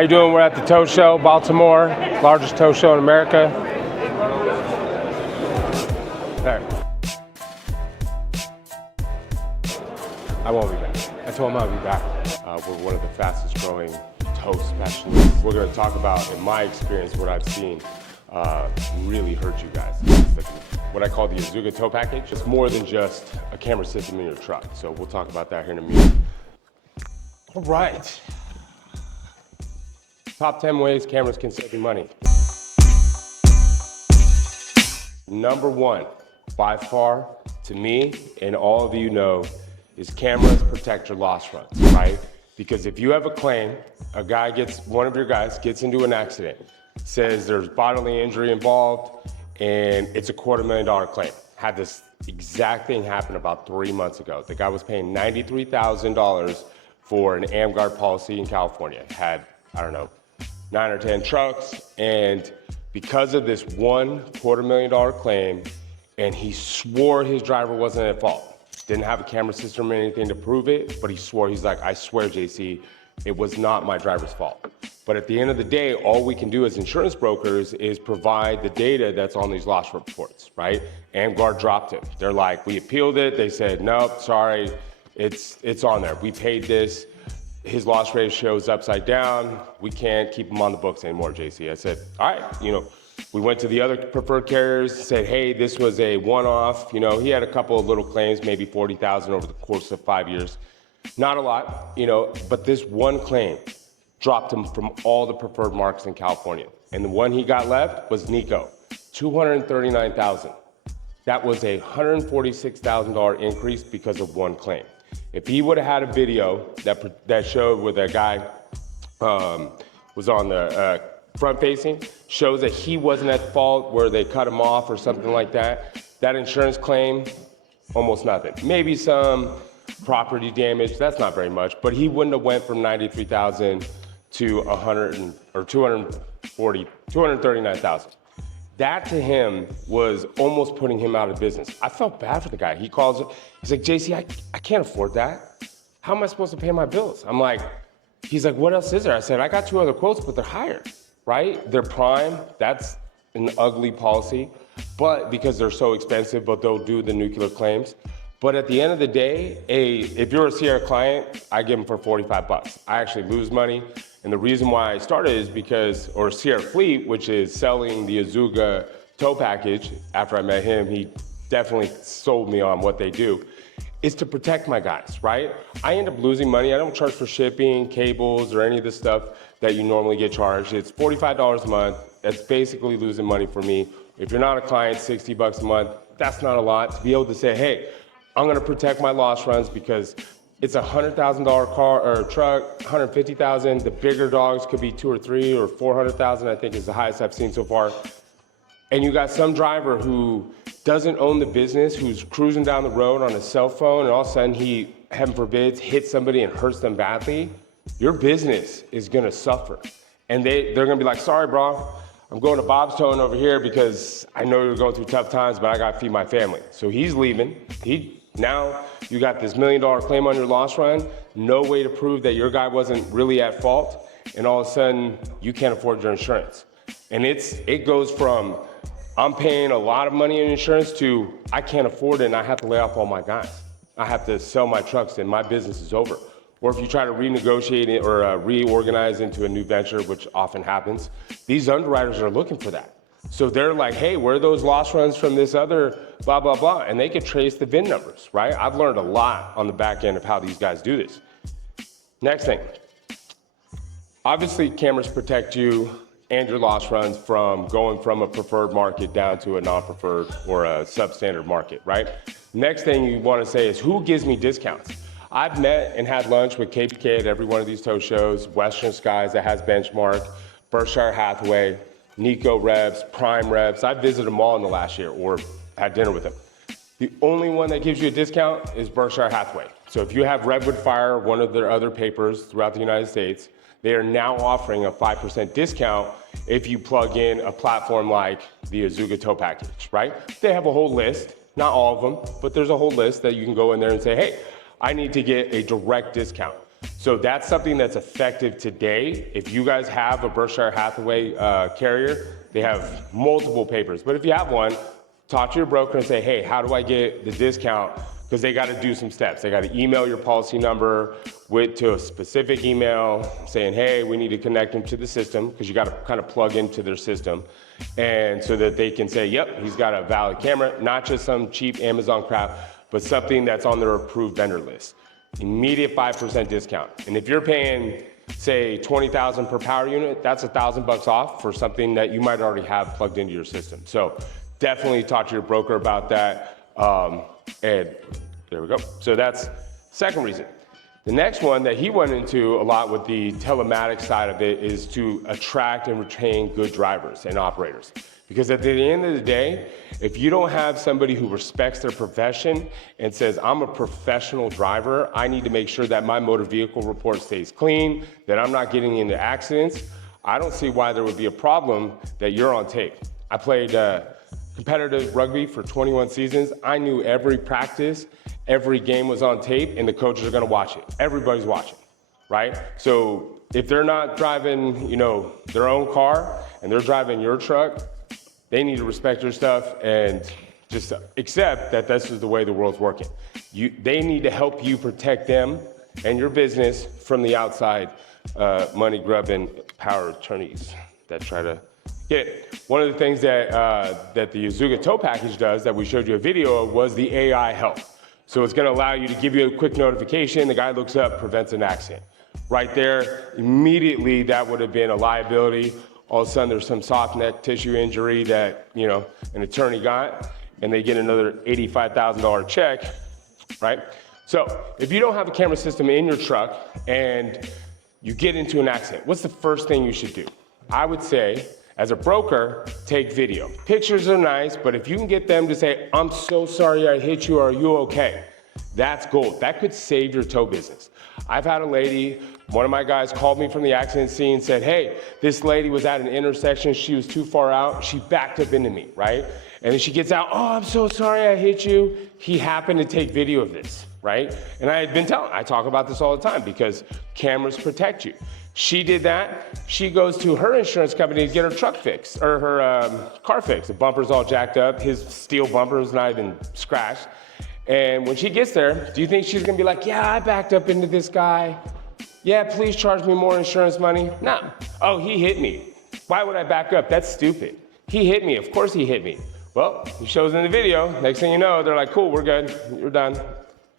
How you doing? We're at the Tow Show, Baltimore, largest tow show in America. There. I won't be back. I told him I'll be back. We're one of the fastest growing tow specialists. We're gonna talk about, in my experience, what I've seen really hurt you guys. It's what I call the Azuga tow package. It's more than just a camera system in your truck. So we'll talk about that here in a minute. All right. Top 10 ways cameras can save you money. Number one, by far, to me, and all of you know, is cameras protect your loss runs, right? Because if you have a claim, one of your guys gets into an accident, says there's bodily injury involved, and it's a $250,000 claim. Had this exact thing happen about 3 months ago. The guy was paying $93,000 for an AmGuard policy in California. Had, I don't know, 9 or 10 trucks, and because of this one $250,000 claim, and he swore his driver wasn't at fault. Didn't have a camera system or anything to prove it, but he swore, he's like, I swear, JC, it was not my driver's fault. But at the end of the day, all we can do as insurance brokers is provide the data that's on these loss reports, right? AmGuard dropped it. They're like, we appealed it. They said, nope, sorry, it's on there. We paid this. His loss ratio is upside down. We can't keep him on the books anymore, JC. I said, all right, we went to the other preferred carriers, said, hey, this was a one-off. He had a couple of little claims, maybe 40,000 over the course of 5 years. Not a lot, but this one claim dropped him from all the preferred markets in California. And the one he got left was Nico, $239,000. That was a $146,000 increase because of one claim. If he would have had a video that showed where that guy was on the front facing, shows that he wasn't at fault, where they cut him off or something like that, that insurance claim, almost nothing. Maybe some property damage, that's not very much, but he wouldn't have went from 93,000 to 239,000. That to him was almost putting him out of business. I felt bad for the guy. He calls, he's like, JC, I can't afford that. How am I supposed to pay my bills? I'm like, he's like, what else is there? I said, I got 2 other quotes, but they're higher, right? They're prime, that's an ugly policy, but because they're so expensive, but they'll do the nuclear claims. But at the end of the day, if you're a Sierra client, I give them for 45 bucks. I actually lose money. And the reason why I started is because, or Sierra Fleet, which is selling the Azuga tow package, after I met him, he definitely sold me on what they do, is to protect my guys, right? I end up losing money. I don't charge for shipping, cables, or any of the stuff that you normally get charged. It's $45 a month. That's basically losing money for me. If you're not a client, 60 bucks a month, that's not a lot. To be able to say, hey, I'm gonna protect my loss runs because it's a $100,000 car or truck, $150,000. The bigger dogs could be 2 or 3 or 400,000, I think is the highest I've seen so far. And you got some driver who doesn't own the business, who's cruising down the road on a cell phone, and all of a sudden he, heaven forbid, hits somebody and hurts them badly. Your business is gonna suffer. And they're gonna be like, sorry, bro, I'm going to Bob's Towing over here because I know you're going through tough times, but I gotta feed my family. So he's leaving. Now you got this $1 million claim on your loss run, no way to prove that your guy wasn't really at fault, and all of a sudden you can't afford your insurance. And it goes from I'm paying a lot of money in insurance to I can't afford it and I have to lay off all my guys. I have to sell my trucks and my business is over. Or if you try to renegotiate it or reorganize into a new venture, which often happens, these underwriters are looking for that. So they're like, hey, where are those loss runs from this other blah, blah, blah? And they can trace the VIN numbers, right? I've learned a lot on the back end of how these guys do this. Next thing, obviously cameras protect you and your loss runs from going from a preferred market down to a non-preferred or a substandard market, right? Next thing you wanna say is who gives me discounts? I've met and had lunch with KPK at every one of these tow shows, Western Skies that has Benchmark, Berkshire Hathaway, Nico reps, Prime reps. I visited them all in the last year or had dinner with them. The only one that gives you a discount is Berkshire Hathaway. So if you have Redwood Fire, one of their other papers throughout the United States, they are now offering a 5% discount if you plug in a platform like the Azuga tow package, right? They have a whole list, not all of them, but there's a whole list that you can go in there and say, hey, I need to get a direct discount. So that's something that's effective today. If you guys have a Berkshire Hathaway carrier, they have multiple papers. But if you have one, talk to your broker and say, hey, how do I get the discount? Because they got to do some steps. They got to email your policy number to a specific email saying, hey, we need to connect them to the system, because you got to kind of plug into their system. And so that they can say, yep, he's got a valid camera, not just some cheap Amazon crap, but something that's on their approved vendor list. Immediate 5% discount. And if you're paying, say, $20,000 per power unit, that's $1,000 off for something that you might already have plugged into your system. So definitely talk to your broker about that. And there we go. So that's second reason. The next one that he went into a lot with the telematics side of it is to attract and retain good drivers and operators. Because at the end of the day, if you don't have somebody who respects their profession and says, I'm a professional driver, I need to make sure that my motor vehicle report stays clean, that I'm not getting into accidents, I don't see why there would be a problem that you're on tape. I played competitive rugby for 21 seasons. I knew every practice, every game was on tape, and the coaches are gonna watch it. Everybody's watching, right? So if they're not driving, their own car and they're driving your truck, they need to respect your stuff and just accept that this is the way the world's working. They need to help you protect them and your business from the outside money-grubbing power attorneys that try to get it. One of the things that the Azuga Tow package does that we showed you a video of was the AI help. So it's gonna allow you to give you a quick notification, the guy looks up, prevents an accident. Right there, immediately that would have been a liability. All of a sudden there's some soft neck tissue injury that an attorney got, and they get another $85,000 check, right? So if you don't have a camera system in your truck and you get into an accident, what's the first thing you should do? I would say, as a broker, take video. Pictures are nice, but if you can get them to say, I'm so sorry I hit you, are you okay? That's gold. That could save your tow business. I've had a lady, one of my guys called me from the accident scene and said, hey, this lady was at an intersection, she was too far out, she backed up into me, right? And then she gets out, oh, I'm so sorry I hit you. He happened to take video of this, right? And I talk about this all the time because cameras protect you. She did that. She goes to her insurance company to get her truck fixed, or her car fixed. The bumper's all jacked up. His steel bumper is not even scratched. And when she gets there, do you think she's gonna be like, yeah, I backed up into this guy. Yeah, please charge me more insurance money. No. Oh, he hit me. Why would I back up? That's stupid. He hit me. Of course he hit me. Well, he shows in the video. Next thing you know, they're like, cool, we're good. You're done,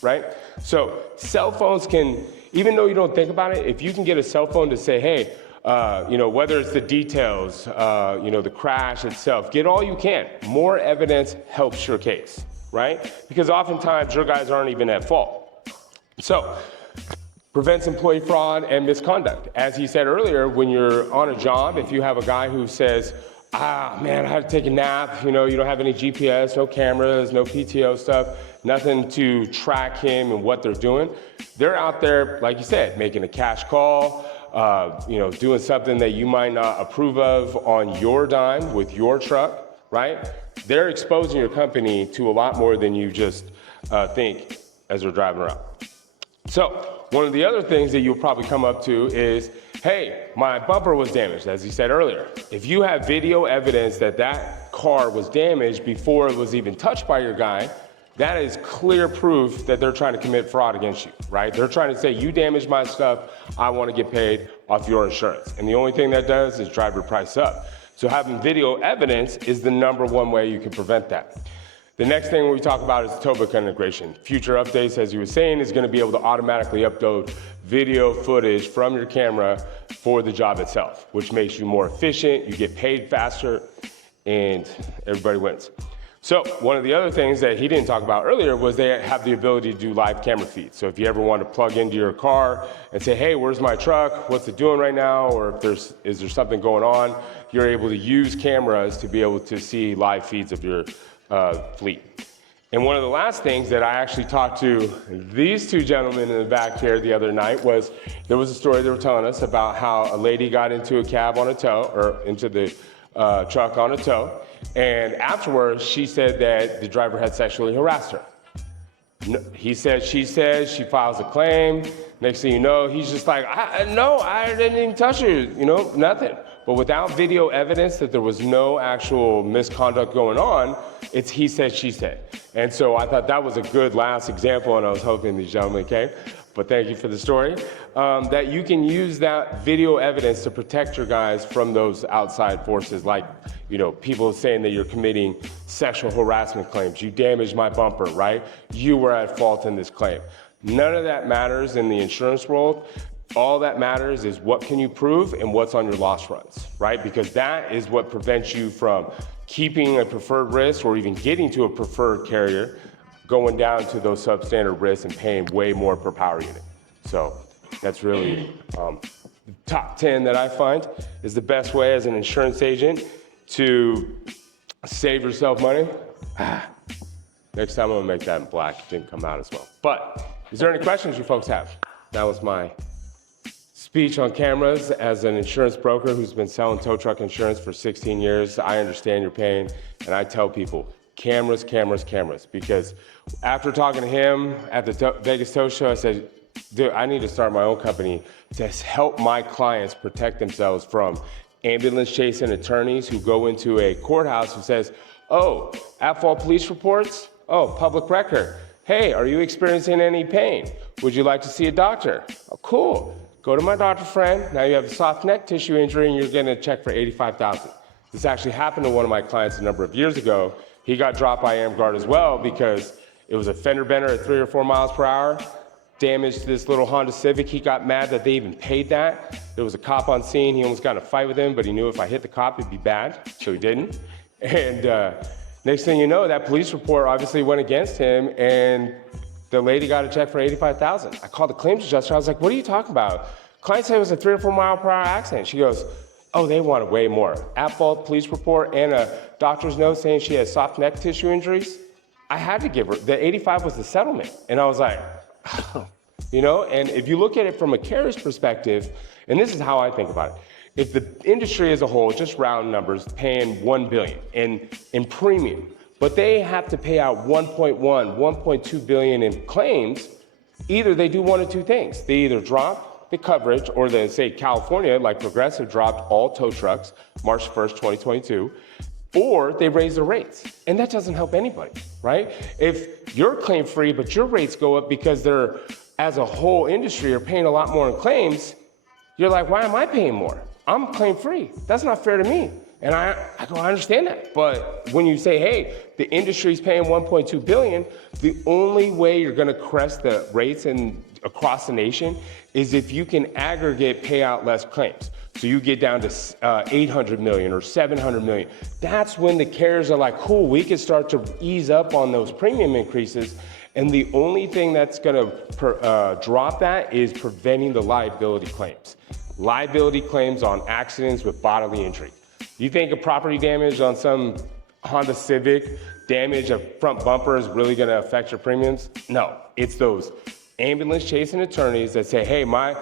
right? So cell phones can, even though you don't think about it, if you can get a cell phone to say, hey, whether it's the details, the crash itself, get all you can. More evidence helps your case, right? Because oftentimes your guys aren't even at fault. So, prevents employee fraud and misconduct. As he said earlier, when you're on a job, if you have a guy who says, man, I had to take a nap, you don't have any GPS, no cameras, no PTO stuff, nothing to track him and what they're doing. They're out there, like you said, making a cash call, doing something that you might not approve of on your dime with your truck, right? They're exposing your company to a lot more than you just think as they're driving around. So, one of the other things that you'll probably come up to is, hey, my bumper was damaged, as he said earlier. If you have video evidence that that car was damaged before it was even touched by your guy, that is clear proof that they're trying to commit fraud against you, right? They're trying to say, you damaged my stuff, I want to get paid off your insurance. And the only thing that does is drive your price up. So having video evidence is the #1 way you can prevent that. The next thing we talk about is Tobica integration. Future updates, as you were saying, is going to be able to automatically upload video footage from your camera for the job itself, which makes you more efficient, you get paid faster, and everybody wins. So one of the other things that he didn't talk about earlier was they have the ability to do live camera feeds. So if you ever want to plug into your car and say, hey, where's my truck? What's it doing right now? Or is there something going on? You're able to use cameras to be able to see live feeds of your fleet. And one of the last things that I actually talked to these two gentlemen in the back here the other night was, there was a story they were telling us about how a lady got into a cab on a tow, or into the truck on a tow, and afterwards she said that the driver had sexually harassed her. He said, she says, she files a claim. Next thing you know, he's just like, no, I didn't even touch you, nothing. But without video evidence that there was no actual misconduct going on, it's he said, she said. And so I thought that was a good last example, and I was hoping these gentlemen came. But thank you for the story. That you can use that video evidence to protect your guys from those outside forces, like people saying that you're committing sexual harassment claims. You damaged my bumper, right? You were at fault in this claim. None of that matters in the insurance world. All that matters is what can you prove and what's on your loss runs, right? Because that is what prevents you from keeping a preferred risk or even getting to a preferred carrier, going down to those substandard risks and paying way more per power unit. So that's really the top 10 that I find is the best way as an insurance agent to save yourself money. Next time I'm gonna make that in black. It didn't come out as well. But is there any questions you folks have? That was my speech on cameras as an insurance broker who's been selling tow truck insurance for 16 years. I understand your pain, and I tell people, cameras, cameras, cameras. Because after talking to him at the Vegas Tow Show, I said, dude, I need to start my own company to help my clients protect themselves from ambulance chasing attorneys who go into a courthouse and says, oh, at-fault police reports? Oh, public record. Hey, are you experiencing any pain? Would you like to see a doctor? Oh, cool. Go to my doctor friend. Now you have a soft neck tissue injury and you're getting a check for $85,000. This actually happened to one of my clients a number of years ago. He got dropped by AmGuard as well because it was a fender bender at 3 or 4 miles per hour, damaged this little Honda Civic. He got mad that they even paid that. There was a cop on scene. He almost got in a fight with him, but he knew if I hit the cop, it'd be bad, so he didn't. And next thing you know, that police report obviously went against him, and the lady got a check for $85,000. I called the claims adjuster. I was like, what are you talking about? Client said it was a 3 or 4 mile per hour accident. She goes, oh, they wanted way more. At-fault police report and a doctor's note saying she has soft neck tissue injuries. I had to give her, the 85 was the settlement. And I was like, and if you look at it from a carrier's perspective, and this is how I think about it, if the industry as a whole, just round numbers, paying $1 billion in premium, but they have to pay out 1.2 billion in claims, either they do one of two things. They either drop the coverage, or they say California, like Progressive, dropped all tow trucks March 1st, 2022, or they raise their rates. And that doesn't help anybody, right? If you're claim free, but your rates go up because they're, as a whole industry, are paying a lot more in claims, you're like, why am I paying more? I'm claim free. That's not fair to me. And I go, I understand that. But when you say, hey, the industry's paying 1.2 billion, the only way you're gonna crest the rates across the nation is if you can aggregate payout less claims. So you get down to 800 million or 700 million. That's when the carriers are like, cool, we can start to ease up on those premium increases. And the only thing that's gonna drop that is preventing the liability claims. Liability claims on accidents with bodily injury. You think a property damage on some Honda Civic, damage of front bumper is really gonna affect your premiums? No, it's those ambulance chasing attorneys that say, hey, my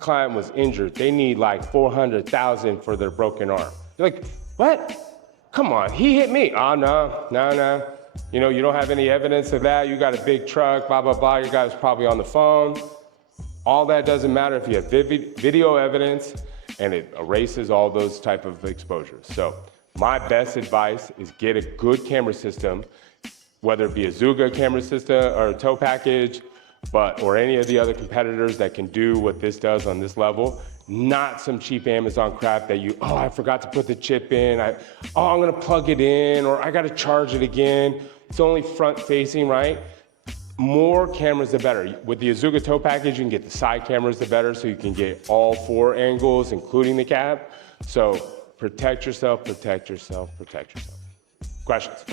client was injured. They need like 400,000 for their broken arm. You're like, what? Come on, he hit me. Oh, no. You don't have any evidence of that. You got a big truck, blah, blah, blah. Your guy's probably on the phone. All that doesn't matter if you have video evidence, and it erases all those type of exposures. So my best advice is get a good camera system, whether it be a Zuga camera system or a tow package, or any of the other competitors that can do what this does on this level, not some cheap Amazon crap that I forgot to put the chip in, I'm gonna plug it in, or I gotta charge it again. It's only front facing, right? More cameras, the better. With the Azuga tow package, you can get the side cameras, the better, so you can get all 4 angles, including the cab. So protect yourself, protect yourself, protect yourself. Questions?